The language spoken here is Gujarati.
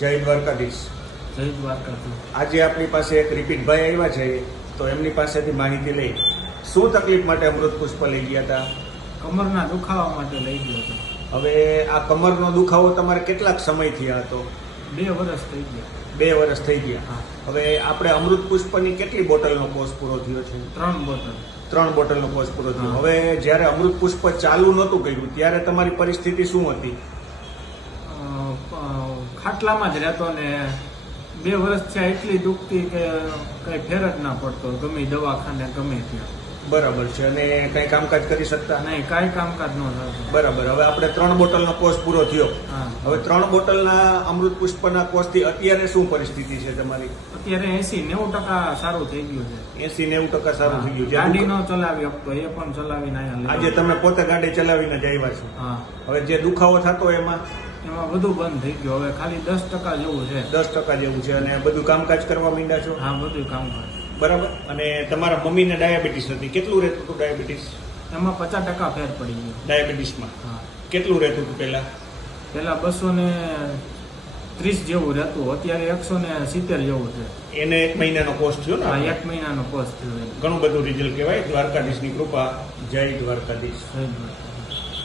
જય દ્વારકાધીશ. જય દ્વારકાધીશ. આજે આપણી પાસે એક રિપીટભાઈ આવ્યા છે, તો એમની પાસેથી માહિતી લઈ. શું તકલીફ માટે અમૃત પુષ્પ લઈ ગયા હતા? કમરના દુખાવા માટે લઈ ગયો હતો. હવે આ કમરનો દુખાવો તમારે કેટલાક સમયથી હતો? 2 વર્ષ થઈ ગયા. 2 વર્ષ થઈ ગયા. હા. હવે આપણે અમૃત પુષ્પની કેટલી બોટલનો કોર્સ પૂરો થયો છે? 3 બોટલ. 3 બોટલનો કોર્સ પૂરો થયો. હા. હવે જ્યારે અમૃત પુષ્પ ચાલુ નહોતું કર્યું ત્યારે તમારી પરિસ્થિતિ શું હતી? ખાટલામાં જ રહેતો ને 2 વર્ષ થયા એટલી દુખતી કે કઈ ફેર જ ના પડતો, ગમે દવાખાને ગમે ત્યાં. બરાબર છે. અને કઈ કામકાજ કરી શકતા? નહીં, કાંઈ કામકાજ ન થતું. બરાબર. હવે આપણે 3 બોટલનો કોર્સ પૂરો થયો. હા. હવે 3 બોટલના અમૃત પુષ્પના કોર્સથી અત્યારે શું પરિસ્થિતિ છે તમારી? અત્યારે 80-90% સારું થઈ ગયું છે. 80-90% સારું થઈ ગયું છે. ગાડી નો ચલાવી શકતો, એ પણ ચલાવીને અહીંયા આજે તમે પોતે ગાડી ચલાવીને જ આવ્યા છો. હા, હવે જે દુખાવો થતો એમાં બધું બંધ થઈ ગયું. હવે ખાલી 10% જેવું છે. 10% જેવું છે. અને બધું કામકાજ કરવા માંડ્યા છો. હા, બધું કામકાજ. બરાબર. અને તમારા મમ્મીને ડાયાબિટીસ હતી. કેટલું રહેતું હતું ડાયાબિટીસ? એમાં 50% ફેર પડી ગયો. ડાયાબિટીસમાં હા, કેટલું રહેતું હતું પહેલા? પેલા 230 જેવું રહેતું, અત્યારે 170 જેવું છે. એને 1 મહિનાનો કોર્સ થયો હા, ને? 1 મહિનાનો કોર્સ થયો. ઘણું બધું રિઝલ્ટ કહેવાય. દ્વારકાધીશની કૃપા. જય દ્વારકાધીશ. જય દ્વારકા.